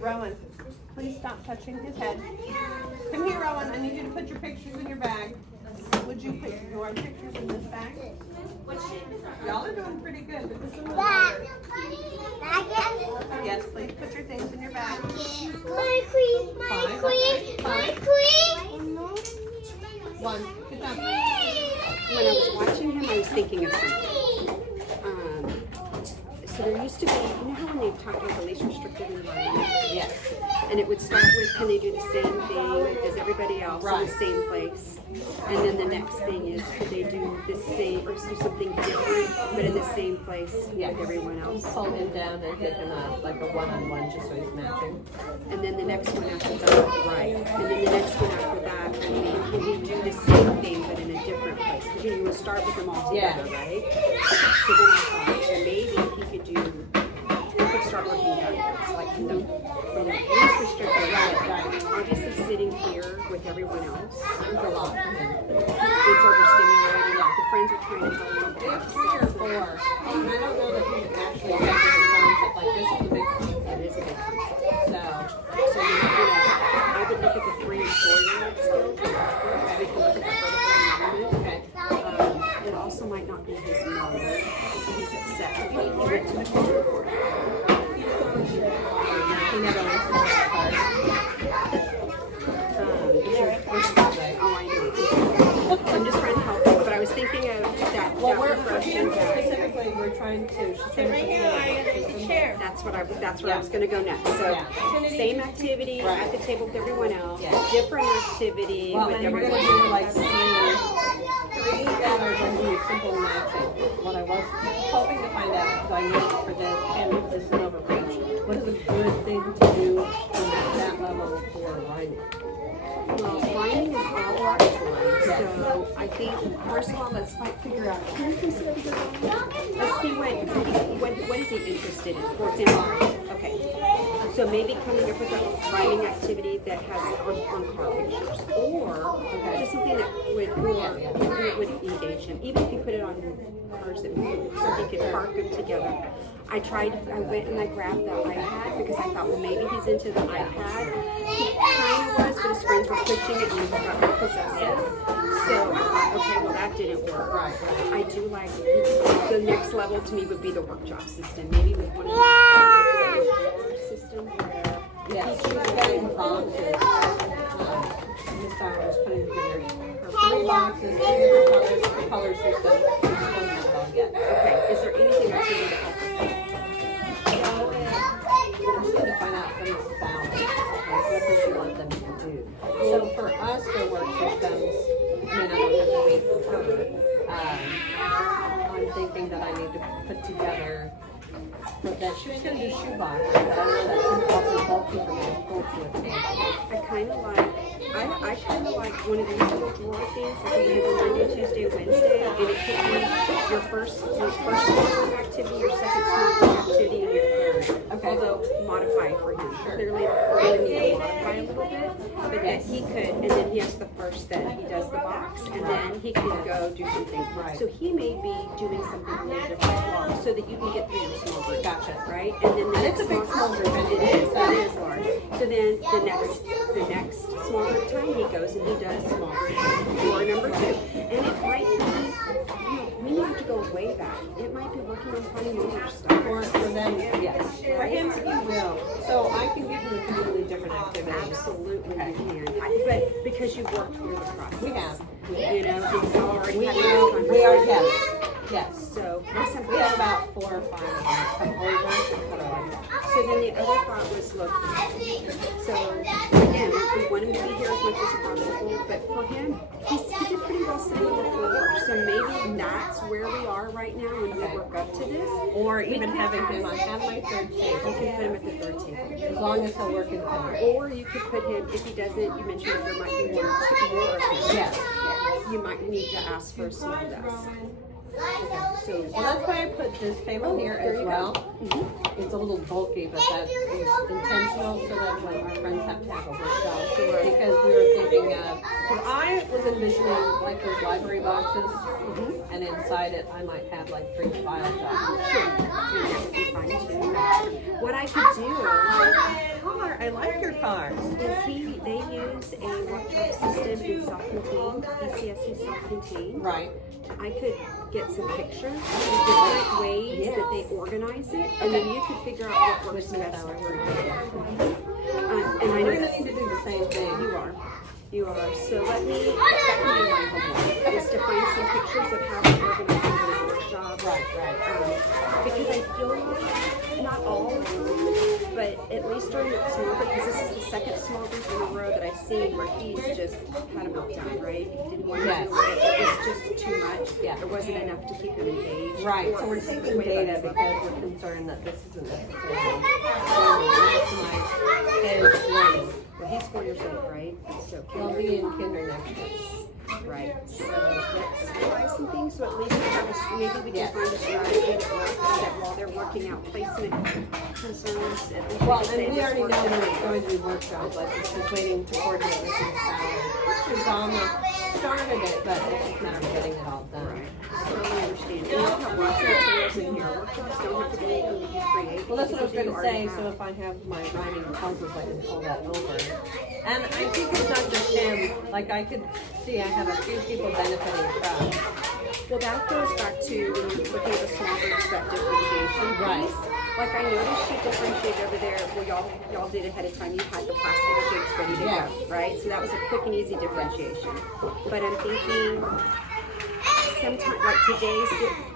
Rowan, please stop touching his head. Come here, Rowan. I need you to put your pictures in your bag. Would you put your pictures in this bag? Y'all are doing pretty good, but this is a little hard. Yes, please put your things in your bag. My queen. One. Good job. When I was watching him, I was thinking of something. So there used to be, you know how when they talk about the least restrictive environment? Yes. And it would start with, can they do the same thing as everybody else in the same place? And then the next thing is, could they do the same, or do something different, but in the same place with everyone else? Pull him down and get him like a one-on-one just so he's matching. And then the next one after that, right. And then the next one after that would be, can we do the same thing, but in a different place? Because you would start with them all together, right? So then I thought, well, maybe he could start working backwards, like from the least restricted, right. Obviously sitting here with everyone else is a lot for him. It's overstimulating. The friends are trying to help him. They have 3 or 4. And I don't know that he actually has a concept like this is a big concept. It is a big concept. So I would look at the 3 and 4-year-old skill. We can look at the vertical movement. It also might not be his mode. He's upset. He went to the corner. He never wants to play cards. I'm just trying to help him, but I was thinking of that. Well, specifically, we're trying to. Sit right here in the chair. That's where I was going to go next. So, same activity at the table with everyone else. Different activity with everyone else. We're going to do like 3 that are going to be simple matching. What I was hoping to find out, do I need it for this and this and overreach? What is a good thing to do at that level for rhyming? Well, rhyming is all auditory, so I think, first of all, let's figure out, let's see what is he interested in. For example, okay, so maybe coming up with a rhyming activity that has on car pictures, or just something that would engage him, even if you put it on cars that move, so he could park them together. I went and I grabbed the iPad because I thought, well, maybe he's into the iPad. He kind of was, but his friends were pushing it and he got more possessive. So I thought, okay, well, that didn't work. I do like, the next level to me would be the workshop system. Maybe with one of the system where she's getting boxes. Miss Donna was putting together her 3 boxes, 3 different color systems. Okay, is there anything else you need to help with? I just need to find out from this balance, what does she want them to do? So for us, for work systems, I don't have to wait for her. I'm thinking that I need to put together, that she was going to do shoebox, but I know that shoebox is bulky for me to pull to it. I kind of like one of these little drawer things, like you have Monday, Tuesday, Wednesday, and it could be your first small activity, your second small activity, and your third. Okay. Although modify for him. Clearly, we're going to need to modify a little bit, but that he could, and then he has the first that he does the box, and then he can go do something. So he may be doing something a little different, so that you can get through your small group. Gotcha. Right? And then the it's a big small group. It is large. So then the next small group time he goes and he does small group or number 2. And it might be, we need to go way back. It might be working on finding more stuff. For them, yes. For him, he will. So I can give him a completely different activity. Absolutely, you can. But because you've worked through the process. We have. You know, we've already had we are, yes. So we have about 4 or 5 of them come over. So then the other thought was, look, so again, we want him to be here as much as possible, but for him, he did pretty well sitting on the floor. So maybe that's where we are right now when we work up to this. Or even having him on my 3rd table. You can put him at the 3rd table. As long as he'll work in corner. Or you could put him, if he doesn't, you mentioned that there might be 1 or 2 more of him. Yes. You might need to ask for a small desk. So Well, that's why I put this table here there as you well. go. It's a little bulky, but that is intentional so that when our friends have to have a workshop. Because we were thinking of, because I was envisioning like those library boxes, and inside it I might have like 3 file cabinets. Sure. And that would be fine too. What I could do Car, I like your cars. is they use a workshop system in self-contained, ECSU self-contained. Right. I could get some pictures of different ways that they organize it, and then you could figure out what works best for you. And I know We're gonna need to do the same thing. you are. So that can be my homework, is to find some pictures of how to organize this workshop. Right. Because I feel like not all, but at least during the small group, because this is the second small group in a row that I've seen where he's just had a meltdown, right? He didn't want to do it. It was just too much. Yeah. There wasn't enough to keep him engaged. Right. So we're taking data because we're concerned that this isn't necessarily going to maximize his learning. Well, he's 4 years old, right? So He'll be in kinder next year. right. So let's try some things. So at least we have maybe we can find a strategy that works. That while they're working out placement concerns, at least Well, we can say and we this already works know out. there's going to be workshops, like it's just waiting to coordinate with his power. She's almost started it, but it's just a matter of getting it all done. I totally understand. And you have lots of materials in here. Workshops don't have to be anything that you create. Well, that's what I was going to Something say. you So already if I have my rhyming puzzles, I can pull that over. And I think it's not just him. Like I could see, I have a few people benefiting from. have. Well, that goes back to when you're looking at the small groups, that differentiation piece. Right. Like I noticed she differentiated over there where y'all did ahead of time. You had the plastic shapes ready to Yes. go, right? So that was a quick and easy differentiation. But I'm thinking sometimes, like today's,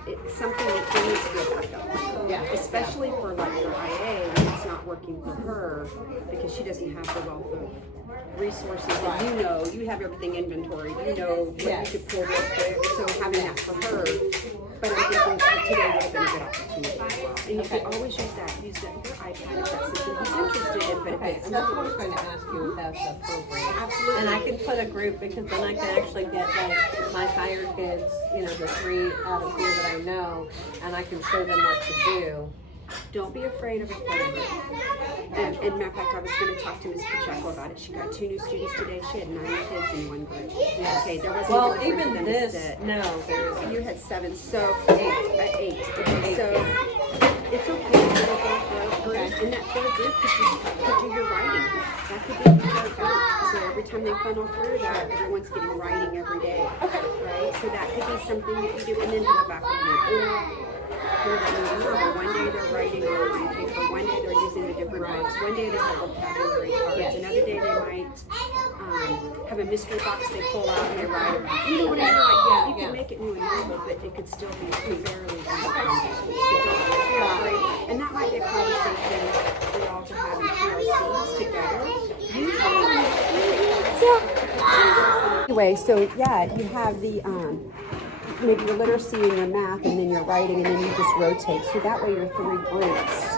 it's something that there needs to be a backup. Yeah. Especially for like her IA when it's not working for her because she doesn't have the wealth of resources that you have everything inventory, what Yes. you could pull real quick. So having that for her. But I'm thinking that today would have been a good opportunity as well. And you can always use your iPad if that's something he's interested in. But Okay, if it's and that's what I not, was going to ask you if that's appropriate. absolutely. And I can put a group because then I can actually get like my hired kids, the 3 out of here that I know, and I can show them what to do. Don't be afraid of a third group. And matter of fact, I was going to talk to Ms. Pacheco about it. She got 2 new students today. She had 9 kids in one group. Yes. Okay, there wasn't Well, enough room for even them to this, sit. no, there's You had 7, so 8. Okay, so it's okay to go through. And that third group could do your writing. That could be your third group. So every time they funnel through that, everyone's getting writing every day. Right? So that could be something that you do, and then have a backup note. Or one day they're writing on a blank paper, one day they're using the different books, one day they have vocabulary cards, another day they might have a mystery box they pull out and they write about. You know what I mean? You can make it new and novel, but it could still be fairly and that might be a conversation we all to have in PRCs together. Anyway, so yeah, you have the maybe your literacy and your math and then your writing and then you just rotate. So that way your 3 groups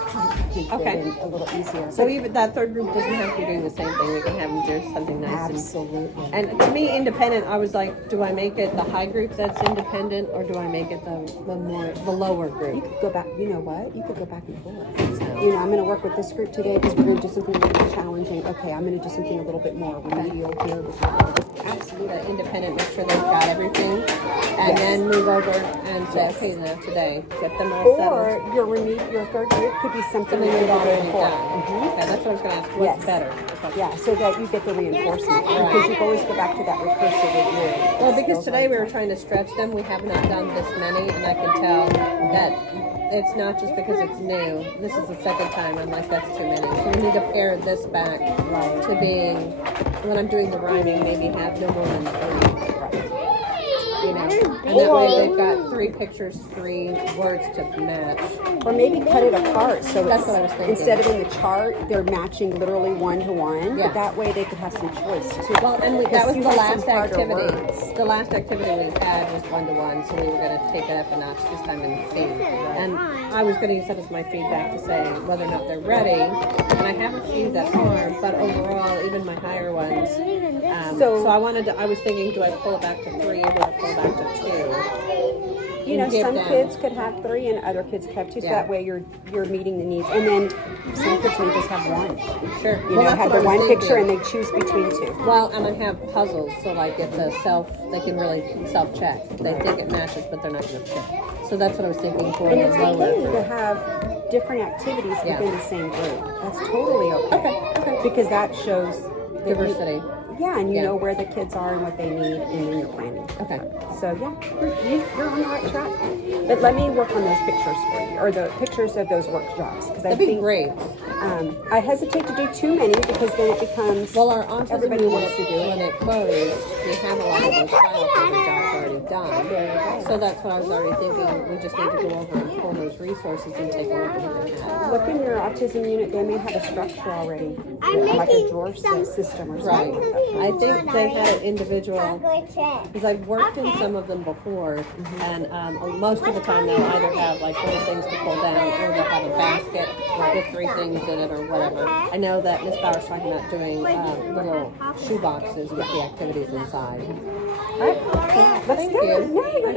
can fit in a little easier. So even that third group doesn't have to be doing the same thing. We can have them do something nice. Absolutely. And to me, independent, I was like, do I make it the high group that's independent, or do I make it the lower You group? could go back, you know what? You could go back and forth. I'm going to work with this group today because we're going to do something a little bit challenging. Okay, I'm going to do something a little bit more remedial here. Absolutely, the independent, make sure they've got everything, and then move over and say, okay, now today, get them all Or settled. your third group could be something Something that you've you've already already before. done. Okay, that's what I was going to ask. What's better? Yeah, so that you get the reinforcement. Because you always go back to that recursive review. Well, because today we were trying to stretch them. We have not done this many, and I can tell that it's not just because it's new. This is the second time. I'm like, that's too many. So we need to pare this back to being, when I'm doing the rhyming, maybe have no more than 3. And that way they've got 3 pictures, 3 words to match. Or maybe cut it apart so That's what I was thinking. instead of in the chart, they're matching literally 1 to 1. Yeah. But that way they could have some choice too. Well, and that Because was you the had last some harder activity. words. The last activity we had was 1-to-1, so we were going to take it up a notch this time in theme. And I was going to use that as my feedback to say whether or not they're ready. And I haven't seen that far, but overall, even my higher ones. So I was thinking, do I pull it back to 3 or do I pull it back to 2? you know, and give some them. kids could have 3 and other kids could have 2, so Yeah. that way you're meeting the needs. And then some kids may just have 1. Sure. You know, that's have what the I was one picture and thinking. they choose between 2. Well, and I have puzzles, so like if they can really self-check. They think it matches, but they're not going to check. So that's what I was thinking for And the it's lower okay to group. have different activities Yeah. within the same group. That's totally okay. Okay. Because that shows that Diversity. Yeah, and you Yeah. know where the kids are and what they need, and then you're planning. Okay. So yeah, you're on the right track. But let me work on those pictures for you, or the pictures of those workshops, because I That'd be think great. I hesitate to do too many because then it becomes Well, our autism everybody unit, wants to do when it. it closed, we have a lot of those files where the job's already done. So that's what I was already thinking. We just need to go over and pull those resources and take a look at what they have. Look in your autism unit; they may have a structure already, like a drawer system or Right. something. Like that. I think they had an individual, Chocolate chip. because I've worked in some of them before, and most of the time they'll either have like little things to pull down, or they'll have a basket with 3 things in it or whatever. I know that Miss Bauer's talking about doing little shoe boxes with the activities inside. All right, let's Thank go. you. Yay, we're